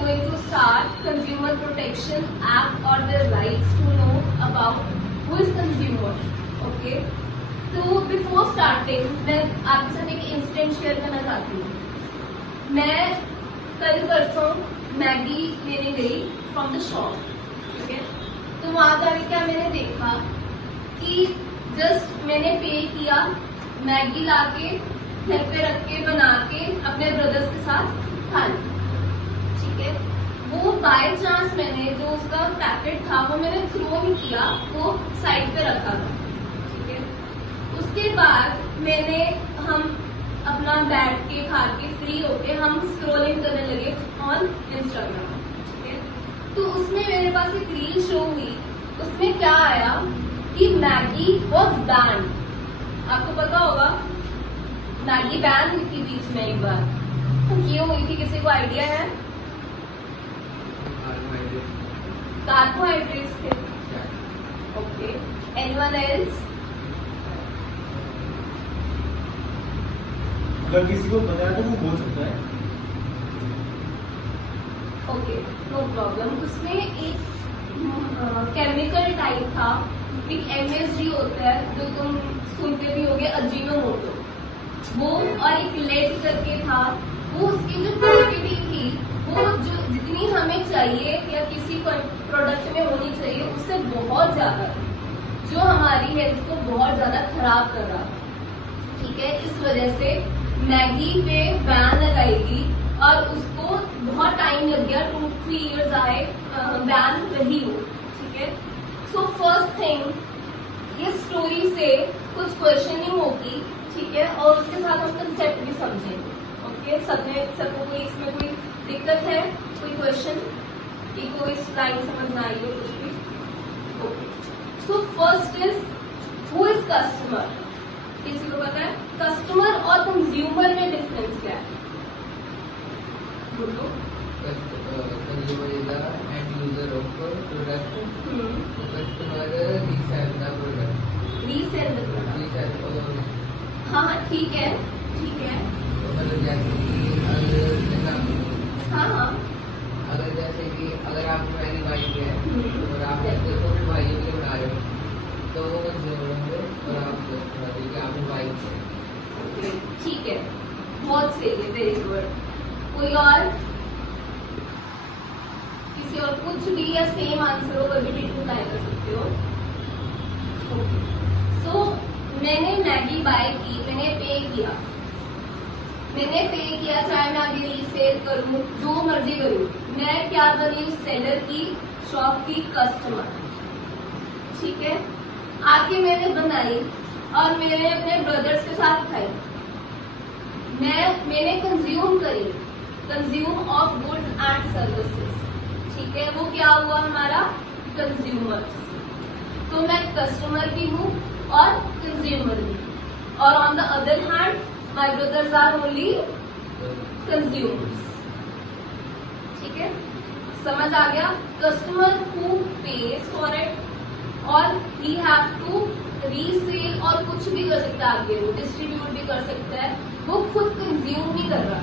going to start Consumer Protection Act or their rights to know about who is consumer. Okay. तो before starting मैं आपके साथ एक incident share करना चाहती हूँ। मैं कल परसों मैगी लेने गई फ्रॉम द शॉप, ठीक है। तो वहां जाके क्या मैंने देखा कि जस्ट मैंने पे किया, मैगी लाके घर पे रख के बना के अपने ब्रदर्स के साथ खा ली, ठीक है। वो बाय चांस मैंने जो उसका पैकेट था वो मैंने थ्रो नहीं किया, वो साइड पे रखा था, ठीक है। उसके बाद हम अपना बैठ के खा के फ्री होके हम स्क्रॉलिंग करने लगे ऑन इंस्टाग्राम, ठीक है। तो उसमें मेरे पास एक रील शो हुई, उसमें क्या आया कि मैगी वॉज बैन। आपको पता होगा मैगी बैन हुई थी बीच में एक बार, तो क्यों हुई थी, किसी को आइडिया है? कार्बोहाइड्रेट्स थे। Okay, anyone else? अगर किसी को पता है तो वो बोल सकता है। Okay, no problem. उसमें एक केमिकल टाइप था, एक MSG होता है जो तुम सुनते भी होगे, अजीनोमोटो, वो, और एक लेड करके था। वो उसकी जो क्वांटिटी थी वो जो जितनी हमें चाहिए या किसी प्रोडक्ट में होनी चाहिए उससे बहुत ज्यादा, जो हमारी हेल्थ को बहुत ज्यादा खराब कर रहा था, ठीक है। इस वजह से मैगी पे बैन लगाएगी और उसको बहुत टाइम लग गया, 2-3 इयर्स आए बैन रही हो, ठीक है। सो फर्स्ट थिंग, इस स्टोरी से कुछ क्वेश्चनिंग होगी, ठीक है, और उसके साथ हम कंसेप्ट भी समझेंगे। ओके, सबको कोई इसमें कोई दिक्कत है, कोई क्वेश्चन कि कोई लाइन समझ ना आई हो कुछ भी? Okay, so first is who is customer. किसी को पता है कस्टमर और कंज्यूमर में डिफरेंस क्या है? बोलो। Consumer is the end user of product. Customer resell the product. Resale the product. Resell हाँ, ठीक है, ठीक है। मतलब जैसे कि हाँ, अगर जैसे कि अगर आप मैगी बाइक है और आप छोटे भाई के लिए बना रहे हो तो वो कंज्यूमर होंगे और आप आपने बाइक है। ओके, ठीक है, बहुत सही है, वेरी गुड। कोई और? किसी और कुछ भी या सेम आंसर हो कभी भी ट्राई कर सकते हो। सो मैंने मैगी बाय की, मैंने पे किया, चाहे मैं आगे रीसेल करूं, जो मर्जी करूं, मैं क्या बनी उस सेलर की, शॉप की कस्टमर, ठीक है। आके मैंने बनाई और मैंने अपने ब्रदर्स के साथ खाई, मैंने कंज्यूम करी, consume of goods and services, ठीक है। वो क्या हुआ हमारा कंज्यूमर। तो मैं कस्टमर भी हूँ और कंज्यूमर भी, और on the other hand my brothers are only consumers, ठीक है। समझ आ गया? Customer who pays for it और ही हैव टू रीसेल और कुछ भी कर सकता है, आगे वो डिस्ट्रीब्यूट भी कर सकता है, वो खुद कंज्यूम नहीं कर रहा।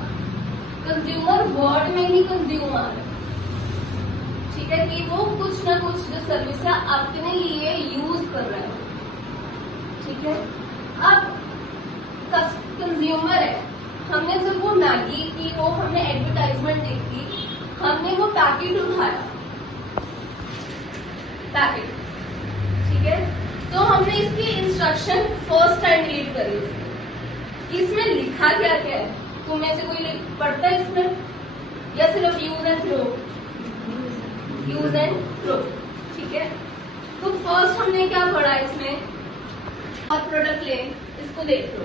कंज्यूमर वर्ड में ही कंज्यूम आ रहा है, ठीक है, कि वो कुछ ना कुछ जो सर्विस है अपने लिए यूज कर रहा है, ठीक है। अब कंज्यूमर है, हमने जब वो मैगी की वो हमने एडवर्टाइजमेंट देखी, हमने वो पैकेट उठाया, पैकेट, ठीक है। तो हमने इसकी इंस्ट्रक्शन फर्स्ट टाइम रीड करी, इसमें लिखा क्या क्या है, तुम में से कोई पढ़ता है इसमें, या सिर्फ use and throw? Use and throw, ठीक है। तो फर्स्ट हमने क्या पढ़ा इसमें, और प्रोडक्ट ले, इसको देख लो,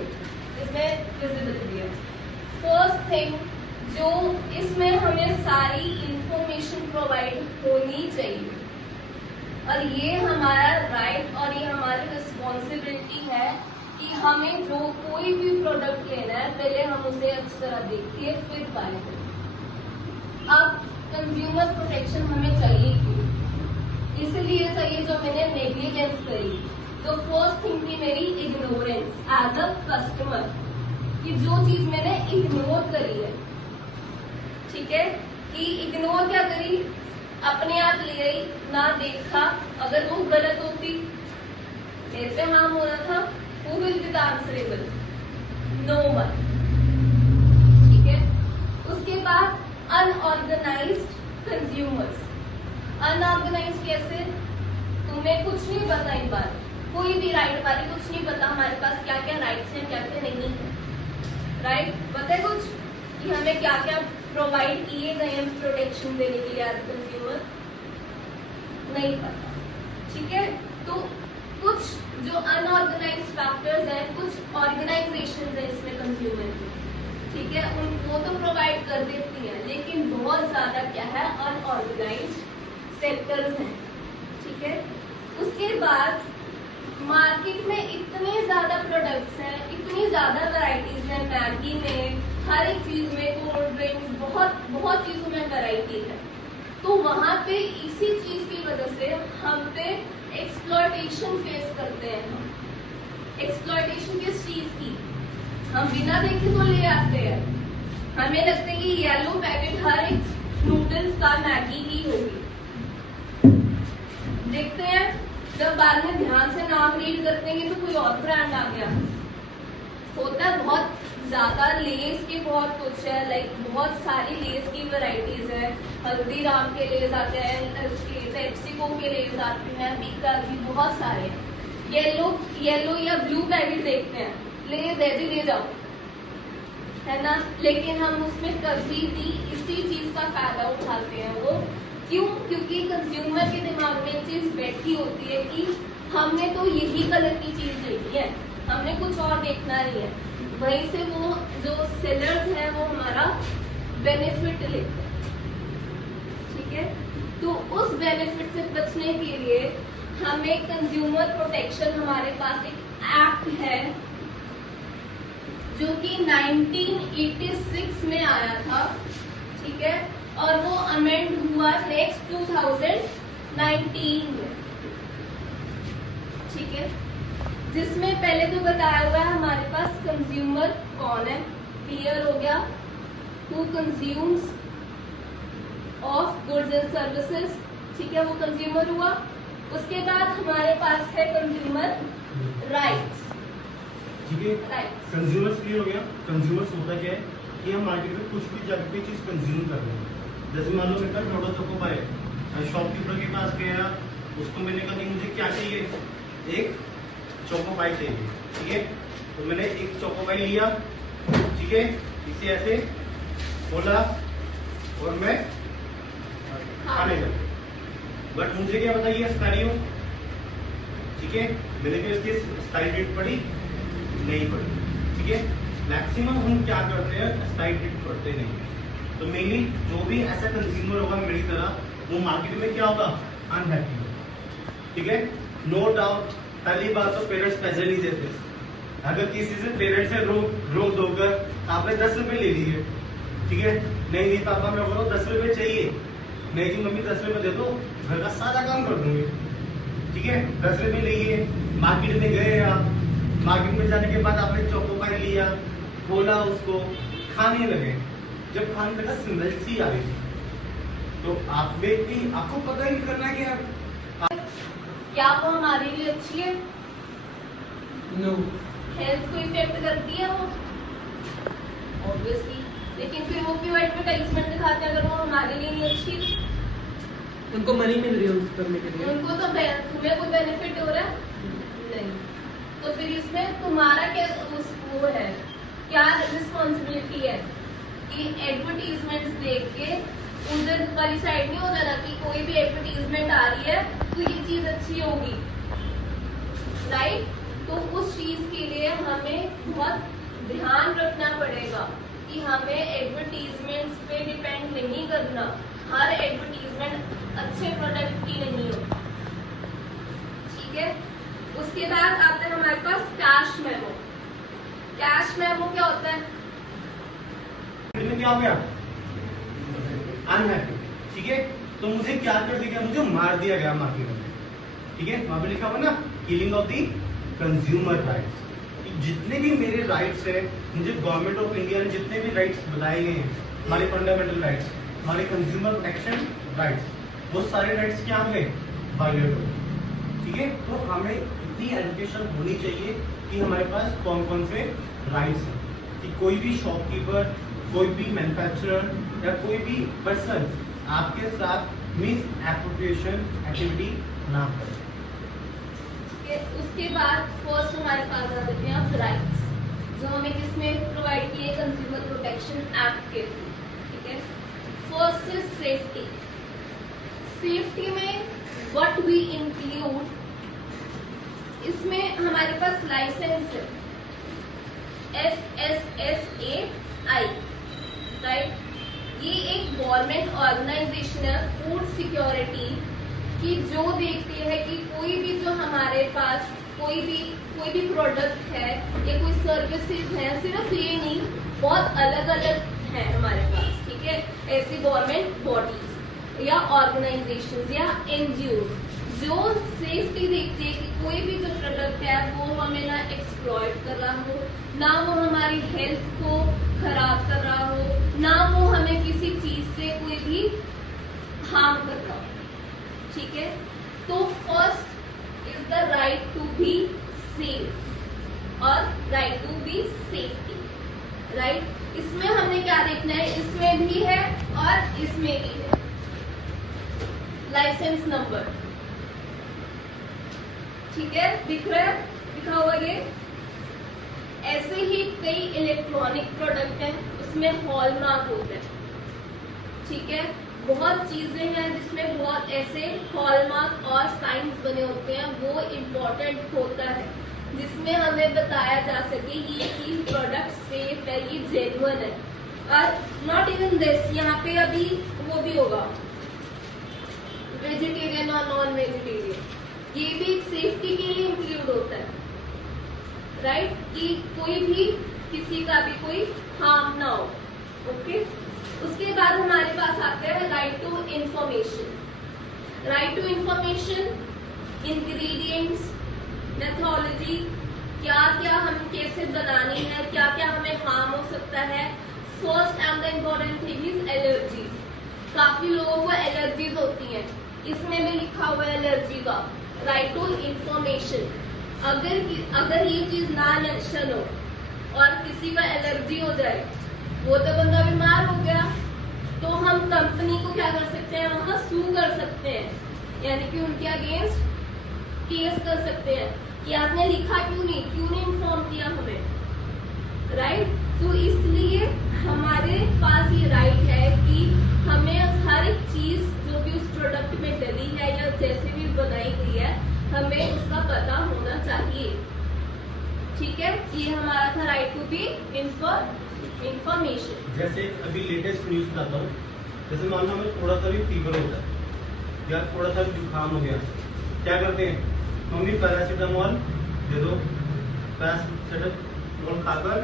इसमें विजिबिलिटी है। फर्स्ट थिंग जो इसमें हमें सारी इंफॉर्मेशन प्रोवाइड होनी चाहिए, और ये हमारा राइट और ये हमारी रिस्पॉन्सिबिलिटी है कि हमें जो कोई भी प्रोडक्ट लेना है पहले हम उसे अच्छी तरह देखिए फिर बाय करें। अब कंज्यूमर प्रोटेक्शन हमें चाहिए क्यों? इसलिए चाहिए जो मैंने नेग्लिजेंस करी, तो फर्स्ट थिंग थी मेरी इग्नोरेंस एज अ कस्टमर, कि जो चीज मैंने इग्नोर करी है, ठीक है। कि इग्नोर क्या करी, अपने आप ले आई, ना देखा। अगर वो गलत होती, मेरे पे हार्म हो रहा था, who will be the answerable? No one. ठीक है। उसके बाद अनऑर्गेनाइज्ड कंज्यूमर्स। अनऑर्गेनाइज्ड कैसे? तुम्हें कुछ नहीं पता, एक बार कोई भी राइट बारे कुछ नहीं पता हमारे पास क्या क्या राइट्स हैं, क्या क्या नहीं है। राइट पता है कुछ कि हमें क्या क्या प्रोवाइड किए गए हैं प्रोटेक्शन देने के लिए एज कंज्यूमर? नहीं पता। ठीक है। तो कुछ जो अनऑर्गेनाइज्ड फैक्टर्स हैं, कुछ ऑर्गेनाइजेशन है इसमें कंज्यूमर की, ठीक है, उन वो तो प्रोवाइड कर देती हैं, लेकिन बहुत ज्यादा क्या है, अनऑर्गेनाइज्ड सेक्टर्स हैं। ठीक है। उसके बाद मार्केट में इतने ज्यादा प्रोडक्ट्स हैं, इतनी ज्यादा वैरायटीज हैं, मैगी में, हर एक चीज में, कोल्ड ड्रिंक, बहुत चीजों में वैरायटी है। तो वहां पे इसी चीज की वजह से हम पे एक्सप्लॉयटेशन फेस करते हैं। हम एक्सप्लॉयटेशन किस चीज की? हम बिना देखे तो ले आते हैं, हमें लगता है कि येलो पैकेट हर एक नूडल्स का, मैगी की होगी। देखते हैं जब बाद में ध्यान से नाम रीड करते हैं तो कोई और ब्रांड आ गया होता है। बहुत ज्यादा लेस के बहुत कुछ है, लाइक बहुत सारी लेस की वैरायटीज है। हल्दीराम के लेस आते हैं, पेप्सिको के लेस आते हैं, बीका जी, बहुत सारे। येलो या ब्लू पैकेट देखते हैं, लेस है जी, ले जाओ, है ना। लेकिन हम उसमें कभी भी इसी चीज का फायदा उठाते हैं। वो क्यों? क्योंकि कंज्यूमर के दिमाग में चीज बैठी होती है कि हमने तो यही कलर की चीज लेनी है, हमने कुछ और देखना नहीं है। वहीं से वो जो सेलर्स हैं वो हमारा बेनिफिट लेते हैं। ठीक है। तो उस बेनिफिट से बचने के लिए हमें कंज्यूमर प्रोटेक्शन, हमारे पास एक एक्ट है जो कि 1986 में आया था। ठीक है। और वो अमेंड हुआ नेक्स्ट 2019 में। ठीक है। जिसमें पहले तो बताया हुआ है हमारे पास कंज्यूमर कौन है, क्लियर हो गया, who consumes of goods and services. ठीक है, वो कंज्यूमर हुआ। उसके बाद हमारे पास है कंज्यूमर राइट्स। ठीक है। राइट्स कंज्यूमर्स क्लियर हो गया। कंज्यूमर्स होता क्या है कि हम मार्केट में कुछ भी जगह पे चीज कंज्यूम कर रहे हैं। जैसे मान लो मेरे पास टोटो चोको पाई, शॉपकीपर के पास गया, उसको मैंने कहा कि मुझे क्या चाहिए, एक चोको पाई चाहिए। ठीक है। तो मैंने एक चोको पाई लिया। ठीक है। इसे ऐसे खोला और मैं खाने लगा। बट मुझे क्या बताइए एक्सपायरी हो। ठीक है। मैंने भी उसकी एक्सपायरी डेट पढ़ी नहीं पढ़ी। ठीक है। मैक्सिमम हम क्या करते हैं, एक्सपायरी डेट पढ़ते नहीं। तो मेनली जो भी ऐसा कंज्यूमर होगा मेरी तरह, वो मार्केट में क्या होगा, अनहैप्पी होगा। ठीक है। नो डाउट पहली बात तो पेरेंट्स पैसे नहीं देते। अगर किसी से पेरेंट्स से रोक दोकर आपने 10 रुपए ले लिए, ठीक है, नहीं पापा मैं बोलो 10 रुपए चाहिए, नहीं जी मम्मी 10 रुपए दे दो, घर का सारा काम कर दूंगी। ठीक है। 10 रुपए लिए, मार्केट में गए आप, मार्केट में जाने के बाद आपने चोको पाई लिया, खोला, उसको खाने लगे। जब खाने लगा स्मेल सी आ रही, तो आपको पता ही करना क्या वो हमारे लिए अच्छी है? नो। हेल्थ को इफेक्ट करती है वो, ऑब्वियसली। लेकिन फिर वो क्यों एडवर्टाइजमेंट दिखाते हैं अगर वो हमारे लिए नहीं अच्छी? उनको मनी मिल रही है उस करने के लिए। उनको तो तुम्हें कोई बेनिफिट हो रहा है नहीं, तो फिर इसमें तुम्हारा क्या वो है, क्या रिस्पॉन्सिबिलिटी है कि एडवर्टीजमेंट्स देख के उधर वाली साइड नहीं हो जाना कि कोई भी एडवर्टीजमेंट आ रही है तो ये चीज अच्छी होगी, राइट। तो उस चीज के लिए हमें बहुत ध्यान रखना पड़ेगा कि हमें एडवर्टीजमेंट्स पे डिपेंड नहीं करना। हर एडवर्टीजमेंट अच्छे प्रोडक्ट की नहीं हो। ठीक है। उसके बाद आता है हमारे पास कैश मेमो। कैश मेमो क्या होता है? क्या हो गया, अनहैप्पी। ठीक है। तो मुझे क्या कर दिया गया, मुझे मार दिया गया मार्केट में। ठीक है। वहां पे लिखा हुआ ना, killing of the consumer rights. जितने भी मेरे राइट्स है, मुझे गवर्नमेंट ऑफ इंडिया ने जितने भी राइट्स बताए गए हैं, हमारे फंडामेंटल राइट्स, हमारे कंज्यूमर प्रोटेक्शन राइट्स, वो सारे राइट्स क्या हुए, वायलेट हो। ठीक है, तो हमें इतनी एजुकेशन होनी चाहिए कि हमारे पास कौन कौन से राइट्स हैं, कि कोई भी शॉपकीपर, कोई भी मैन्युफैक्चरर या कोई भी पर्सन आपके साथ मिस एप्रोप्रिएशन एक्टिविटी ना करे। उसके बाद फर्स्ट हमारे पास आ जाते हैं अब राइट्स, जो हमें किसमें प्रोवाइड किए, कंज्यूमर प्रोटेक्शन एक्ट के थ्रू। ठीक है, फर्स्ट इज सेफ्टी। सेफ्टी में व्हाट वी इंक्लूड, इसमें हमारे पास लाइसेंस है SSSAI, राइट। ये एक गवर्नमेंट ऑर्गेनाइजेशन है फूड सिक्योरिटी की, जो देखती है कि कोई भी जो हमारे पास कोई भी प्रोडक्ट है या कोई सर्विसेज है, सिर्फ ये नहीं, बहुत अलग अलग है हमारे पास। ठीक है, ऐसी गवर्नमेंट बॉडीज या ऑर्गेनाइजेशंस या NGO जो सेफ्टी देखती है कि कोई भी जो प्रोडक्ट है वो हमें ना एक्सप्लॉइट कर रहा हो, ना वो हमारी हेल्थ को खराब कर रहा हो, ना वो हमें किसी चीज से कोई भी हार्म कर रहा हो। ठीक है, तो first is the right to be safe और right to be safety, right. इसमें हमने क्या देखना है, इसमें भी है और इसमें भी है। लाइसेंस नंबर, ठीक है, दिख रहा है, दिखा हुआ ये। ऐसे ही कई इलेक्ट्रॉनिक प्रोडक्ट हैं, उसमें हॉलमार्क होता है। ठीक है, बहुत चीजें हैं जिसमें बहुत ऐसे हॉलमार्क और साइंस बने होते हैं, वो इम्पोर्टेंट होता है, जिसमें हमें बताया जा सके ये चीज प्रोडक्ट सेफ है, ये जेन्युइन है। और नॉट इवन दिस, यहाँ पे अभी वो भी होगा वेजिटेरियन और नॉन वेजिटेरियन, ये भी सेफ्टी के लिए इंक्लूड होता है, राइट, कि कोई भी किसी का भी कोई हार्म ना हो। ओके, उसके बाद हमारे पास आता है right to information. Right to information, ingredients, methodology, क्या क्या हम कैसे बनानी है, क्या क्या हमें हार्म हो सकता है। First and the important thing is allergies. काफी लोगों को एलर्जीज होती हैं, इसमें भी लिखा हुआ है एलर्जी का। राइट टू इंफॉर्मेशन, अगर ये चीज ना मेंशन हो और किसी को एलर्जी हो जाए, वो तो बंदा बीमार हो गया, तो हम कंपनी को क्या कर सकते हैं, वहां सू कर सकते हैं, यानी कि उनके अगेंस्ट केस कर सकते हैं कि आपने लिखा क्यों नहीं इन्फॉर्म किया हमें, राइट। तो इसलिए हमारे पास ये राइट है कि हमें हर एक चीज जो भी उस प्रोडक्ट में डली है या जैसे भी बनाई गई है, हमें उसका पता होना चाहिए। ठीक है, ये हमारा था राइट टू बी इंफॉर्मेशन। जैसे अभी लेटेस्ट न्यूज बताता हूँ, जैसे मान लो हमें थोड़ा सा भी फीवर होता है या थोड़ा सा भी जुकाम हो गया, क्या करते हैं, मम्मी पैरासीटामोल दे दो, पैरासीटामोल खाकर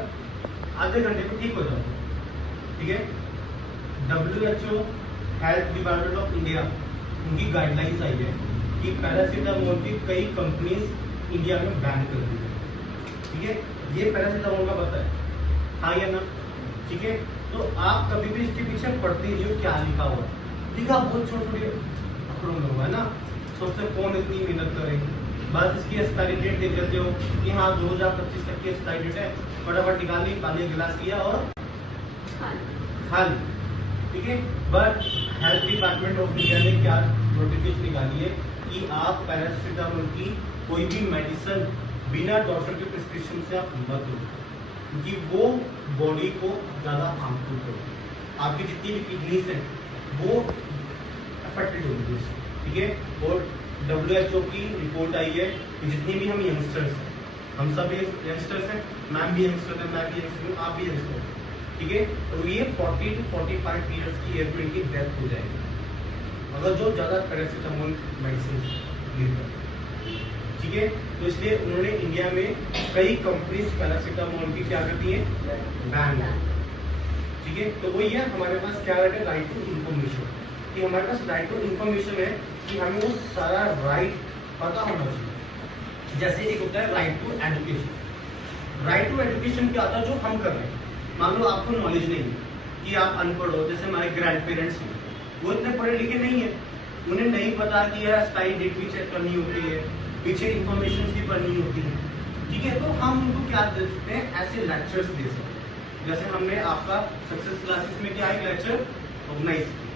आधे घंटे में ठीक हो जाओ। ठीक है, WHO health department of India, उनकी गाइडलाइंस आई है कि पैरासीटामोल की कई कंपनीज इंडिया में बैन कर दी है। ठीक है, ये पैरासीटामोल का पता है, हाँ या ना। ठीक है, तो आप कभी भी इसके पीछे पढ़ते ही नहीं हो क्या लिखा हुआ है, लिखा बहुत छोटे छोटे अक्षरों में हुआ है ना, सोचते कौन इतनी मेहनत करेगी, बस इसकी एक्सपायरी डेट देख लेते हो कि हाँ 2025 तक की एक्सपायरी डेट है, फटाफट निकाली, पानी गिलास किया और खा ली। ठीक है, but health department of India ने क्या नोटिफिकेशन निकाली है कि आप पैरासीटामोल की कोई भी मेडिसिन बिना डॉक्टर के प्रिस्क्रिप्शन से आप मत लो, क्योंकि वो बॉडी को ज्यादा हार्मफुल करेगी, आपकी जितनी भी किडनीज हैं वो अफेक्टेड होगी उससे। ठीक है, और WHO की रिपोर्ट आई है कि जितनी भी हम यंगस्टर्स हैं, हम सब यंगस्टर्स हैं, मैम भी यंगस्टर है, मैं भी यंगस्टर हूँ, आप भी यंगस्टर हैं। ठीक है, और ये 40 to 45 ईयर्स की एज में इनकी डेथ हो जाएगी अगर जो ज्यादा पैरासीटामोल मेडिसिन लेते। ठीक है, तो इसलिए उन्होंने इंडिया में कई कंपनीज पैरासीटामोल की क्या करती है, बैन। ठीक है, तो वही है हमारे पास क्या है, राइट टू इंफॉर्मेशन, कि हमारे पास राइट टू इंफॉर्मेशन है कि हमें वो सारा राइट पता होना चाहिए। जैसे एक होता है right to education. Right to education क्या होता है, जो हम कर रहे हैं, मान लो आपको नॉलेज नहीं है, कि आप अनपढ़ हो, जैसे हमारे ग्रैंड पेरेंट्स हैं, वो इतने पढ़े लिखे नहीं है, उन्हें नहीं पता कि यह एक्सपायरी डेट भी चेक करनी होती है, पीछे इंफॉर्मेशन भी पढ़नी होती है, ठीक है। तो हम उनको क्या दे सकते हैं, ऐसे लेक्चर्स दे सकते हैं। जैसे हमने आपका सक्सेस क्लासेस में क्या है लेक्चर ऑर्गेनाइज किया,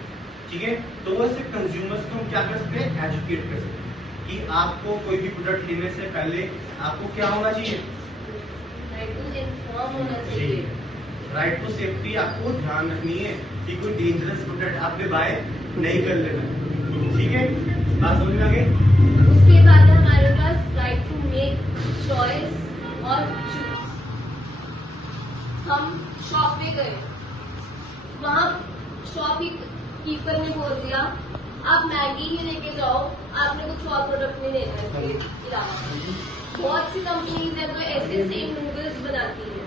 ठीक है। तो वैसे कंज्यूमर्स को हम क्या कर सकते हैं, एजुकेट कर सकते हैं कि आपको कोई भी प्रोडक्ट लेने से पहले आपको क्या होना चाहिए, राइट टू इन्फॉर्म होना चाहिए, राइट टू सेफ्टी आपको ध्यान रखनी है कि कोई डेंजरस प्रोडक्ट आपने बाय नहीं कर लेना, ठीक है। बात समझ में आ गई। उसके बाद हमारे पास राइट टू मेक चॉइस और चूज। हम शॉप पे गए, वहाँ शॉप कीपर ने बोल दिया आप मैगी ही लेके जाओ, आपने कुछ और प्रोडक्ट नहीं लेना है इसके अलावा। बहुत सी कंपनीज है तो ऐसे सेम नूडल्स बनाती है,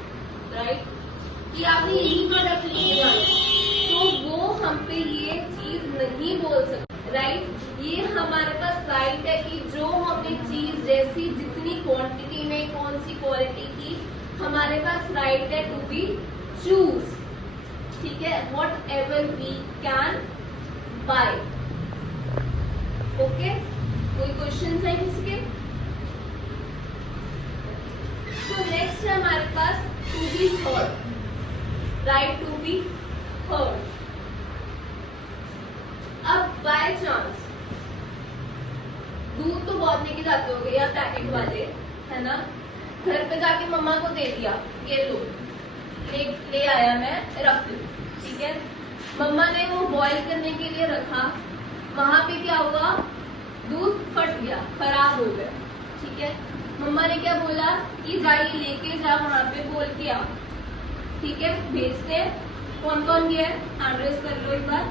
राइट, कि आपने यही प्रोडक्ट लेके जाना है, तो वो हम पे ये चीज नहीं बोल सकते, राइट। ये हमारे पास राइट है कि जो हमें चीज जैसी जितनी क्वांटिटी में कौन सी क्वालिटी की, हमारे पास राइट है टू बी चूज, ठीक है, whatever we can buy. Okay, कोई क्वेश्चन है इसके? तो नेक्स्ट है हमारे पास to be heard, right to be heard. अब बाय चांस दूध तो बहुत लेके जाते होगे या पैकेट वाले, है ना, घर पे जाके मम्मा को दे दिया, ये लो, ले आया मैं, रख लो, ठीक है। मम्मा ने वो बॉईल करने के लिए रखा, वहां पे क्या हुआ, दूध फट गया, खराब हो गया, ठीक है। मम्मा ने क्या बोला कि जाइए लेके जा, वहां पे बोल के आ, ठीक है, भेजते हैं। कौन कौन गया है, हैंड रेज कर लो एक बार,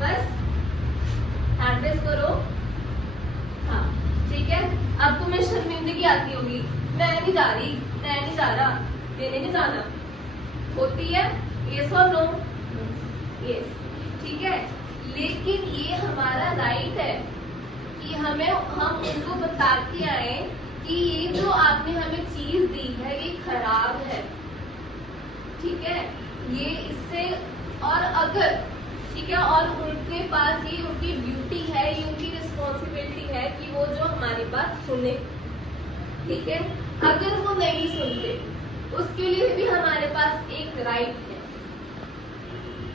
बस हैंड रेज करो, हाँ, ठीक है। अब तुम्हें शर्मिंदगी आती होगी, मैं नहीं जा रही, मैं नहीं जा रहा, मैंने नहीं जाना, होती है, यस और नो, यस, ठीक है। लेकिन ये हमारा राइट है कि हम उनको बता के आए कि ये जो आपने हमें चीज दी है ये खराब है, ठीक है, ये इससे, और अगर, ठीक है, और उनके पास ये उनकी ड्यूटी है, ये उनकी रिस्पॉन्सिबिलिटी है कि वो जो हमारी बात सुने, ठीक है। अगर वो नहीं सुनते उसके लिए भी हमारे पास एक राइट है।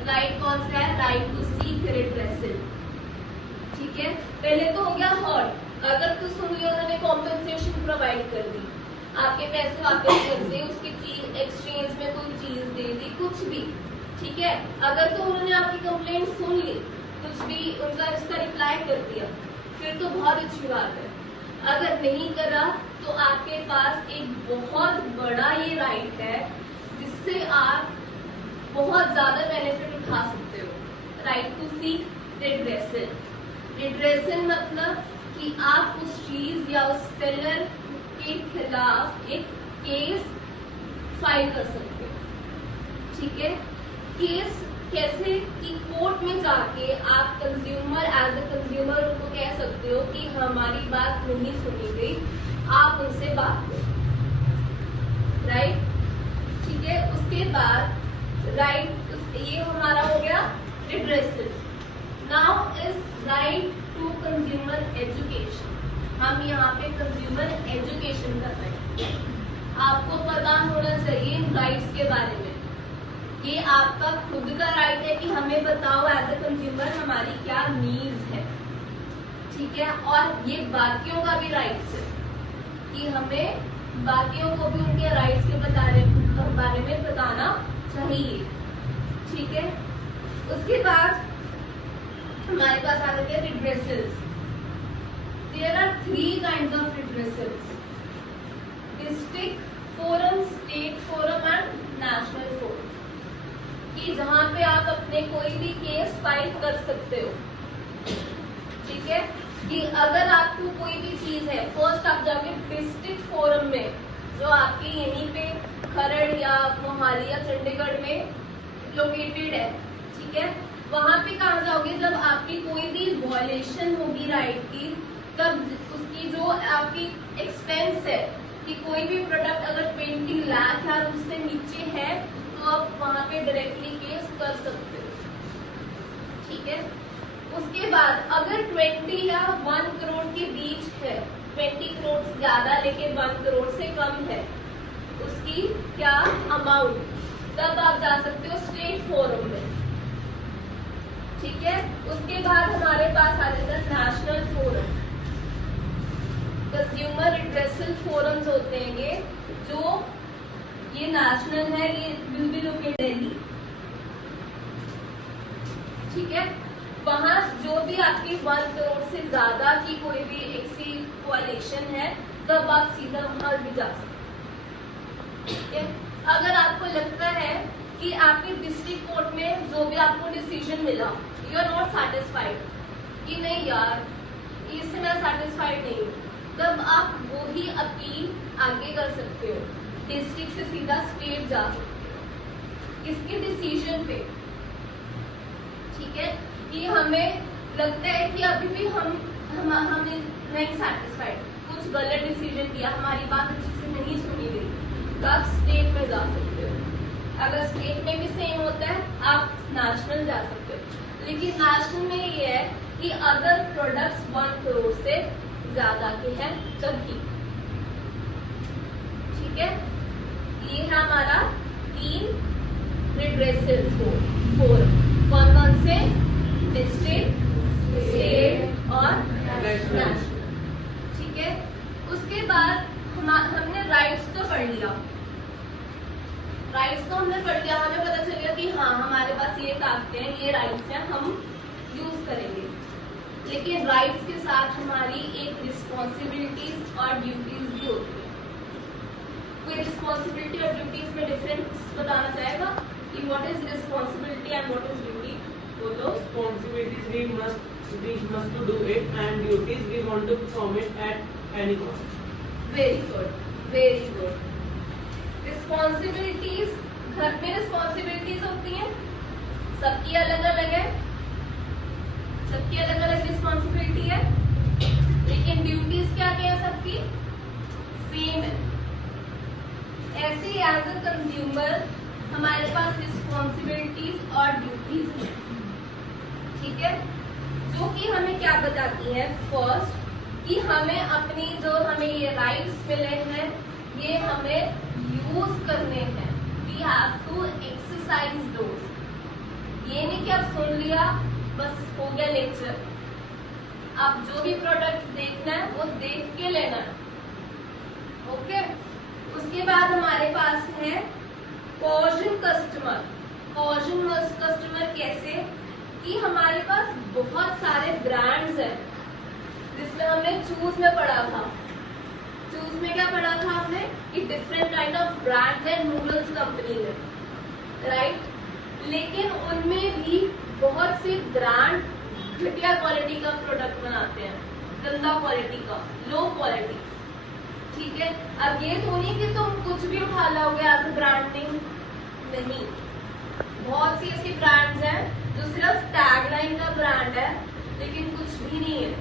राइट कौन सा है, राइट टू सीक रिड्रेसल, ठीक है। पहले तो हो गया हर्ट, अगर तो सुन लिया उन्होंने कॉम्पेंसेशन प्रोवाइड कर दी, आपके पैसे वापस कर दिए, उसकी चीज एक्सचेंज में कोई चीज दे दी, कुछ भी, ठीक है। अगर तो उन्होंने आपकी कंप्लेंट सुन ली, कुछ भी उनका इसका रिप्लाई कर दिया, फिर तो बहुत अच्छी बात है। अगर नहीं करा तो आपके पास एक बहुत बड़ा ये राइट है जिससे आप बहुत ज्यादा बेनिफिट उठा सकते हो, right to seek redressal. Redressal मतलब कि आप उस चीज या उस सेलर के खिलाफ एक केस फाइल कर सकते हो, ठीक है। केस कैसे, कि कोर्ट में जाके आप कंज्यूमर, एज अ कंज्यूमर उनको कह सकते हो कि हमारी बात नहीं सुनी गई, आप उनसे बात करो, राइट, ठीक है। उसके बाद राइट, ये हमारा हो गया redressal. Now is right to consumer education. हम यहाँ पे कंज्यूमर एजुकेशन कर रहे हैं, आपको पता होना चाहिए राइट्स के बारे में। ये आपका खुद का राइट है कि हमें बताओ एज ए कंज्यूमर हमारी क्या नीड्स है, ठीक है। और ये बाकियों का भी राइट्स है कि हमें बाकियों को भी उनके राइट्स के बारे में बताना चाहिए, ठीक है। उसके बाद हमारे पास आ जाते हैं redressals. There are 3 kinds of redressals, district forum, state forum and national forum, कि जहां पे आप अपने कोई भी केस फाइल कर सकते हो, ठीक है। कि अगर आपको कोई भी चीज है, फर्स्ट आप जाके डिस्ट्रिक्ट फोरम में, जो आपके यहीं पे खरड़ या मोहाली या चंडीगढ़ में लोकेटेड है, ठीक है, वहां पे कहाँ जाओगे, जब आपकी कोई भी वॉयलेशन होगी राइट की, तब उसकी जो आपकी एक्सपेंस है, कि कोई भी प्रोडक्ट अगर 20 लाख या उससे नीचे है तो तो आप वहां पे डायरेक्टली केस कर सकते हो, ठीक है। उसके बाद अगर 20 या 1 करोड़ के बीच है, 20 करोड़ से ज्यादा लेकिन 1 करोड़ से कम है उसकी क्या अमाउंट, तब आप जा सकते हो स्टेट फोरम में, ठीक है। उसके बाद हमारे पास आ जाता है national forum. Consumer redressal forums होते हैं ये नेशनल है, ये विल बी लोकेटेड दिल्ली, ठीक है। वहां जो भी आपकी 1 करोड़ से ज्यादा की कोई भी ऐसी कोalition है तब आप सीधा वहां भी जा सकते हैं, ठीक है। अगर आपको लगता है कि आपके डिस्ट्रिक्ट कोर्ट में जो भी आपको डिसीजन मिला यू आर नॉट सेटिस्फाइड, कि नहीं यार इससे मैं सेटिस्फाइड नहीं हूँ, तब आप वो ही अपील आगे कर सकते हो, डिस्ट्रिक्ट से सीधा स्टेट जा सकते हो इसके डिसीजन पे, ठीक है। कि हमें लगता है कि अभी भी हम नहीं सेटिस्फाइड, कुछ गलत डिसीजन किया, हमारी बात अच्छे से नहीं सुनी गई, तो आप स्टेट में जा सकते हो। अगर स्टेट में भी सेम होता है आप नेशनल जा सकते हो, लेकिन नेशनल में ये है कि अगर प्रोडक्ट्स 1 करोड़ से ज्यादा के हैं तभी, ठीक है। ये है हमारा 3 रिड्रेसल फोरम, कौन कौन से, डिस्ट्रिक्ट, स्टेट और नेशनल, ठीक है। उसके बाद हमने राइट्स तो पढ़ लिया, राइट्स तो हमने पढ़ लिया, हमें पता चल गया कि हाँ हमारे पास ये ताकतें हैं, ये राइट्स हैं, हम यूज करेंगे। लेकिन राइट्स के साथ हमारी एक रिस्पॉन्सिबिलिटीज और ड्यूटीज भी होती है। कोई रिस्पॉन्सिबिलिटी और ड्यूटीज में डिफरेंस बताना चाहेगा कि what is responsibility and what is duty? बोलो। Responsibilities we must to do it, and duties we want to perform it at any cost. Very good, very good. Responsibilities, घर में responsibilities होती हैं, सबकी अलग अलग है, सबकी अलग अलग रिस्पॉन्सिबिलिटी है, लेकिन ड्यूटीज क्या क्या है सबकी सेम है। ऐसे एज अ कंज्यूमर हमारे पास रिस्पॉन्सिबिलिटीज और ड्यूटीज है, ठीक है, जो कि हमें क्या बताती है, फर्स्ट कि हमें अपनी जो हमें ये राइट्स मिले हैं ये हमें यूज करने हैं, वी हैव टू एक्सरसाइज दोस। ये नहीं कि आप सुन लिया बस हो गया लेक्चर, आप जो भी प्रोडक्ट देखना है वो देख के लेना है, ओके। उसके बाद हमारे पास है कॉजन कस्टमर। कॉजन कस्टमर कैसे, कि हमारे पास बहुत सारे ब्रांड्स हैं, जिसमें हमने चूज में पढ़ा था, चूज में क्या पढ़ा था हमने कि डिफरेंट काइंड ऑफ ब्रांड्स हैं नूडल्स कंपनी में, राइट। लेकिन उनमें भी बहुत से ब्रांड घटिया क्वालिटी का प्रोडक्ट बनाते हैं, गंदा क्वालिटी का, लो क्वालिटी, ठीक है। अब ये तो नहीं कि तुम कुछ भी उठा लोगे एज अ ब्रांडिंग, नहीं, बहुत सी ऐसी ब्रांड्स हैं जो सिर्फ टैगलाइन का ब्रांड है लेकिन कुछ भी नहीं है,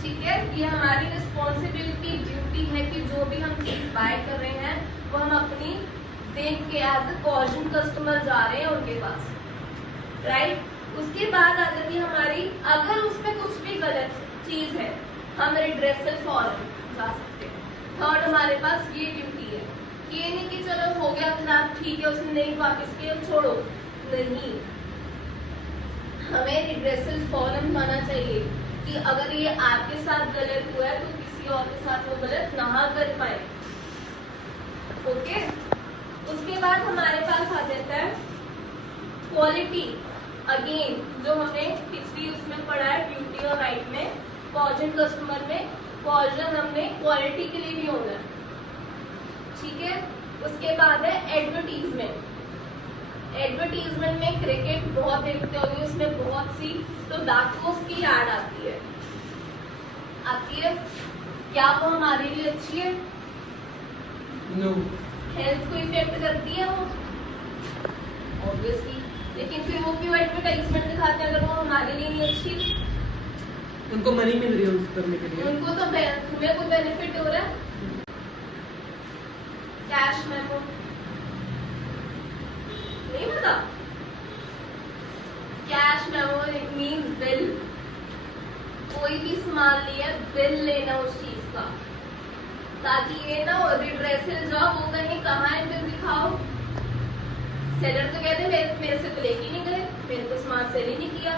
ठीक है। ये हमारी रिस्पॉन्सिबिलिटी ड्यूटी है कि जो भी हम चीज बाय कर रहे हैं वो हम अपनी देख के एज अ कॉजन कस्टमर जा रहे हैं उनके पास, राइट। उसके बाद आ जाती है हमारी, अगर उसमें कुछ भी गलत चीज है हम रिड्रेसल फॉरम जा सकते हैं। थर्ड हमारे पास ये ड्यूटी है, ये नहीं कि चलो हो गया खराब ठीक है उसने नहीं वापस किया छोड़ो, नहीं, हमें रिड्रेसल फॉरम जाना चाहिए कि अगर ये आपके साथ गलत हुआ है तो किसी और के साथ वो गलत ना कर पाए, ओके। उसके बाद हमारे पास आ जाता है क्वालिटी, अगेन जो हमने पिछली उसमें पढ़ा है ड्यूटी और राइट में, कॉजन कस्टमर में कॉजन हमने क्वालिटी के लिए भी होना है, ठीक है। उसके बाद है एडवर्टीजमेंट। एडवर्टीजमेंट में क्रिकेट बहुत देखते होंगे, उसमें बहुत सी टोबैकोस की एड आती है, क्या वो हमारे लिए अच्छी है? No. हेल्थ को इफेक्ट करती है वो, ऑब्वियसली, लेकिन फिर वो क्यों एडवर्टाइजमेंट दिखाते हैं अगर वो हमारे लिए नहीं अच्छी? उनको मनी मिल रही है उस करने के लिए, उनको तो तुम्हें कोई बेनिफिट हो रहा है, कैश मेमो, नहीं पता? Cash memo it means bill. कोई भी सामान लिया बिल लेना उस चीज का, ताकि ये ना रिड्रेसल जॉब वो कहीं कहाँ है बिल दिखाओ। सेलर तो कहते मेरे से तो लेके नहीं गए, मेरे को सामान सेल ही नहीं किया,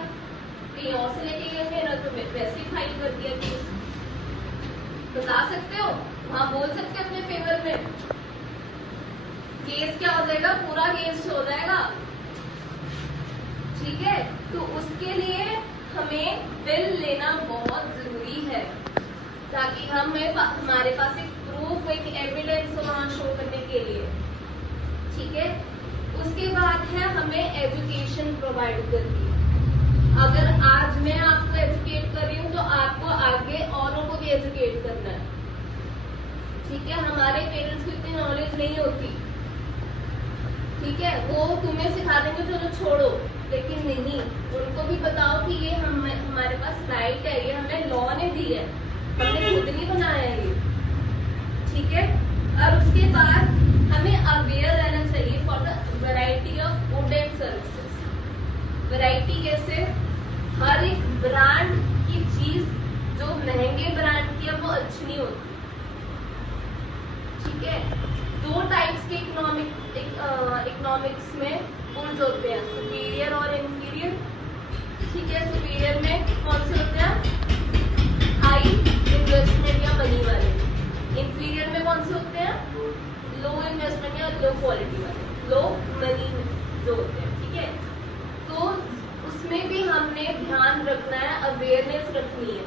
कहीं और से लेके गए, मेरा तो वैसे ही फाइल कर दिया केस। बता सकते हो, वहां बोल सकते हो अपने फेवर में, केस क्या हो जाएगा, पूरा केस हो जाएगा। ठीक है, तो उसके लिए हमें बिल लेना बहुत जरूरी है, ताकि हमारे पास एक प्रूफ, एक एविडेंस हो वहां शो करने के लिए। ठीक है, उसके बाद है हमें एजुकेशन प्रोवाइड करनी है। अगर आज मैं आपको एजुकेट कर रही हूँ तो आपको आगे औरों को भी एजुकेट करना है। ठीक है, हमारे पेरेंट्स को इतनी नॉलेज नहीं होती। ठीक है, वो तुम्हें सिखा देंगे चलो छोड़ो, लेकिन नहीं, उनको भी बताओ कि ये हमारे पास राइट है, ये हमें लॉ ने दी है, हमने खुद नहीं बनाया है ये। ठीक है, और उसके बाद हमें अवेयर रहना चाहिए for the variety of good and services. Variety कैसे? हर एक ब्रांड की चीज जो महंगे ब्रांड की है वो अच्छी नहीं होती। ठीक है, दो टाइप्स के इकोनॉमिक्स में गुड्स होते हैं, सुपीरियर और इंफीरियर। ठीक है, सुपीरियर में कौन से होते हैं? हाई इन्वेस्टमेंट या मनी वाले। इंफीरियर में कौन से होते हैं? लो इन्वेस्टमेंट या लो क्वालिटी वाले, लो मनी जो होते हैं। ठीक है, तो उसमें भी हमने ध्यान रखना है, अवेयरनेस रखनी है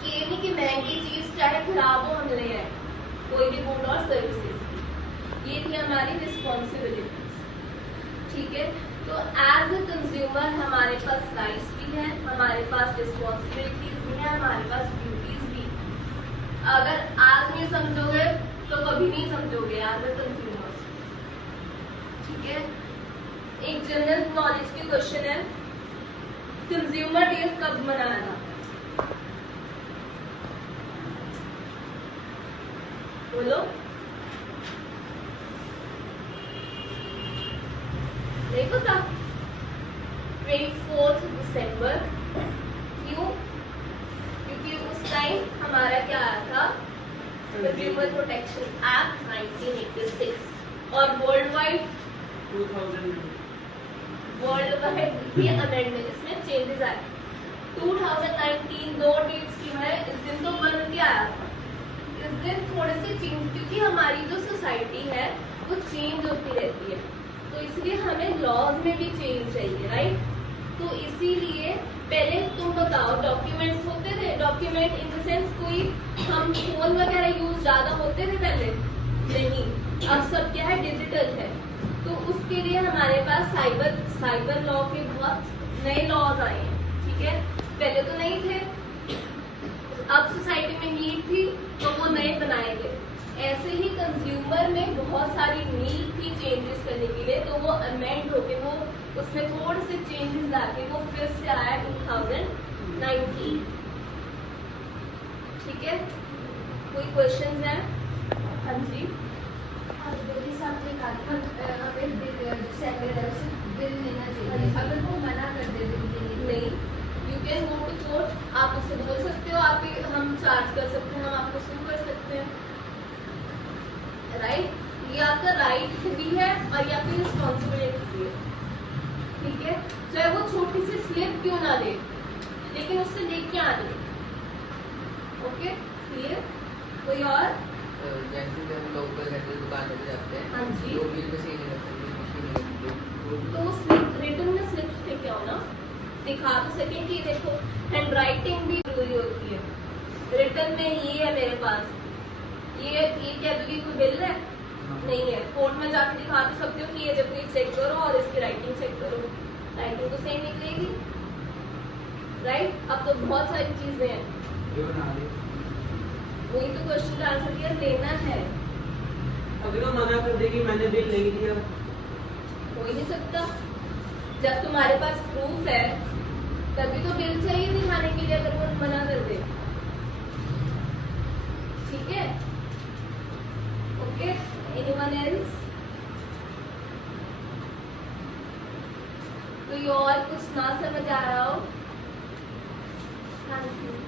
कि ये नहीं कि महंगी चीज चाहे खराब हो हम ले आए, कोई भी गुड और सर्विसेज। ये थी हमारी रिस्पॉन्सिबिलिटी। ठीक है, तो एज ए कंज्यूमर हमारे पास राइट्स भी है, हमारे पास रिस्पॉन्सिबिलिटीज भी है, हमारे पास ड्यूटीज भी। अगर आज नहीं समझोगे तो कभी नहीं समझोगे एज ए कंज्यूमर। ठीक है, एक जनरल नॉलेज के क्वेश्चन है, कंज्यूमर डे कब मनाया था? बोलो। नहीं पता? 24 दिसंबर। क्यों? क्योंकि उस टाइम हमारा क्या आया था? कंज्यूमर प्रोटेक्शन एक्ट 1986 और वर्ल्ड वाइड 2000 भी अमेंडमेंट, इसमें चेंजेस आए। 2019 दो डेट्स की है, इस दिन तो बन के आया था। इस दिन थोड़े से चेंज, क्योंकि हमारी जो सोसाइटी है वो चेंज होती रहती है, तो इसलिए हमें लॉज में भी चेंज चाहिए, राइट? तो इसीलिए पहले तुम बताओ, डॉक्यूमेंट्स होते थे, डॉक्यूमेंट इन द सेंस कोई हम फोन वगैरह यूज ज्यादा होते थे पहले? नहीं, अब सब क्या है, डिजिटल है। तो उसके लिए हमारे पास साइबर लॉ के बहुत नए लॉज आए हैं। ठीक है, पहले तो नहीं थे, अब सोसाइटी में नीड थी तो वो नए बनाए गए। ऐसे ही कंज्यूमर में बहुत सारी नीड थी चेंजेस करने के लिए, तो वो अमेंड होके वो उसमें थोड़े से चेंजेस लाके वो फिर से आया 2019। ठीक है, कोई क्वेश्चन है? हाँ जी, बिल लेना चाहिए, अगर वो मना कर दे बिल देने के लिए, नहीं, you can go to court, आप उससे बोल सकते हो, आप हम चार्ज कर सकते हैं, हम आपको सू कर सकते हैं, राइट? ये आपका राइट भी है और ये आपकी रिस्पॉन्सिबिलिटी भी है। ठीक है, चाहे वो छोटी सी स्लिप क्यों ना दे, लेकिन उससे लेके आ दे। Okay, clear? कोई और? जैसे कि हम लोग दुकान पे जाते हैं, हाँ जी, तो बिल पे सही नहीं लगता, तो स्लिप रिटर्न में स्लिप पे क्या होना, दिखा तो सके कि देखो, हैंडराइटिंग भी जरूरी होती है। रिटर्न में ये है मेरे पास, ये कह दूंगी कोई बिल है? नहीं है। कोर्ट में जाके दिखा तो सकते हो कि ये जब ये चेक करो और इसकी राइटिंग चेक करो, राइटिंग तो सेम निकलेगी, राइट? अब तो बहुत सारी चीजें हैं, वही तो क्वेश्चन का आंसर दिया, लेना है। अगर वो मना कर दे कि मैंने बिल नहीं दिया, हो ही नहीं सकता। जब तुम्हारे पास प्रूफ है तभी तो बिल चाहिए दिखाने के लिए, अगर वो मना कर दे। ठीक है, ओके, एनीवन एल्स? कोई और कुछ ना समझ आ रहा हो? Thank you.